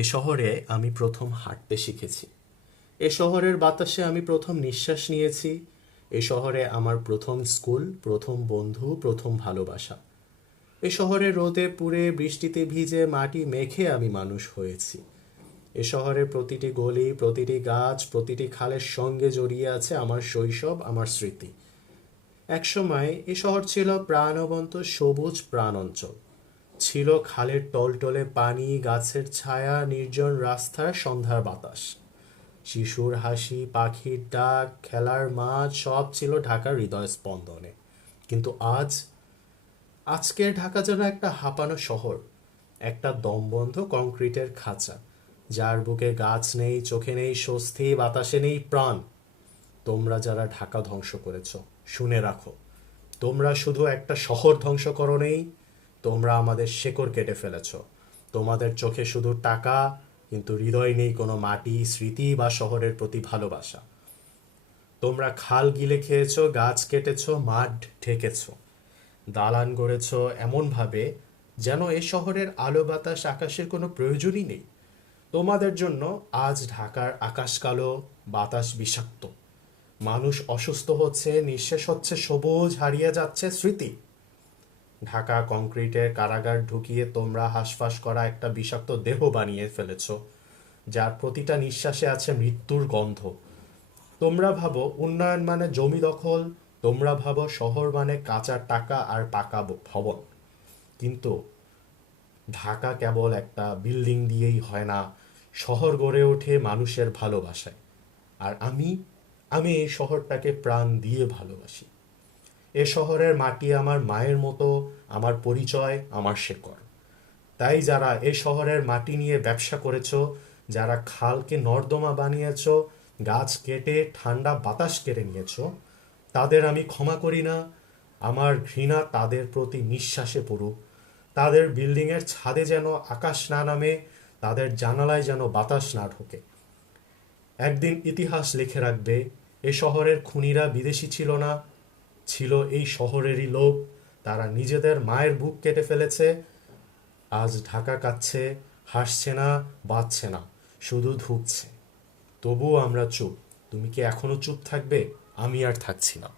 এ শহরে আমি প্রথম হাঁটতে শিখেছি। এ শহরের বাতাসে আমি প্রথম নিঃশ্বাস নিয়েছি। এ শহরে আমার প্রথম স্কুল, প্রথম বন্ধু, প্রথম ভালোবাসা। এ শহরে রোদে পুড়ে বৃষ্টিতে ভিজে মাটি মেখে আমি মানুষ হয়েছি। এ শহরের প্রতিটি গলি, প্রতিটি গাছ, প্রতিটি খালের সঙ্গে জড়িয়ে আছে আমার শৈশব, আমার স্মৃতি। একসময় এ শহর ছিল প্রাণবন্ত সবুজ প্রাণ অঞ্চল। ছিল খালের টলটলে পানি, গাছের ছায়া, নির্জন রাস্তার সন্ধ্যার বাতাস। শিশুর হাসি, পাখির ডাক, খেলার মাঠ সব ছিল ঢাকার হৃদয় স্পন্দনে। কিন্তু আজকের ঢাকা যেন একটা হাঁপানো শহর, একটা দমবন্ধ কংক্রিটের খাঁচা, যার বুকে গাছ নেই, চোখে নেই স্বস্তি, বাতাসে নেই প্রাণ। তোমরা যারা ঢাকা ধ্বংস করেছ, শুনে রাখো, তোমরা শুধু একটা শহর ধ্বংস করো নেই, তোমরা আমাদের শেকড় কেটে ফেলেছ। তোমাদের চোখে শুধু টাকা, কিন্তু হৃদয় নেই কোনো মাটি, স্মৃতি বা শহরের প্রতি ভালোবাসা। তোমরা খাল গিলে খেয়েছো, গাছ কেটেছো, মাঠ ঢেকেছো, দালান গড়েছো এমনভাবে যেন এ শহরের আলো বাতাস আকাশের কোনো প্রয়োজনই নেই। তোমাদের জন্য আজ ঢাকার আকাশ কালো, বাতাস বিষাক্ত, মানুষ অসুস্থ হচ্ছে, নিঃশেষ হচ্ছে সবুজ, হারিয়ে যাচ্ছে স্মৃতি। ঢাকা কংক্রিটের কারাগার ঢুকিয়ে তোমরা হাঁসফাঁস করা একটা বিষাক্ত দেহ বানিয়ে ফেলেছ, যার প্রতিটা নিঃশ্বাসে আছে মৃত্যুর গন্ধ। তোমরা ভাবো উন্নয়ন মানে জমি দখল, তোমরা ভাবো শহর মানে কাঁচা টাকা আর পাকা ভবন। কিন্তু ঢাকা কেবল একটা বিল্ডিং দিয়েই হয় না, শহর গড়ে ওঠে মানুষের ভালোবাসায়। আর আমি এই শহরটাকে প্রাণ দিয়ে ভালোবাসি। এ শহরের মাটি আমার মায়ের মতো, আমার পরিচয়, আমার শেকড়। তাই যারা এ শহরের মাটি নিয়ে ব্যবসা করেছো, যারা খালকে নর্দমা বানিয়েছো, গাছ কেটে ঠান্ডা বাতাস কেড়ে নিয়েছো, তাদের আমি ক্ষমা করি না। আমার ঘৃণা তাদের প্রতি নিঃশ্বাসে পড়ুক। তাদের বিল্ডিংয়ের ছাদে যেন আকাশ না নামে, তাদের জানালায় যেন বাতাস না ঢোকে। একদিন ইতিহাস লিখে রাখবে, এ শহরের খুনিরা বিদেশি ছিল না, ছিল এই শহরেরই লোক। তারা নিজেদের মায়ের বুক কেটে ফেলেছে। আজ ঢাকা কাঁদছে, হাসছে না, বাঁচছে না, শুধু ধুঁকছে। তবুও আমরা চুপ। তুমি কি এখনো চুপ থাকবে? আমি আর থাকছি না।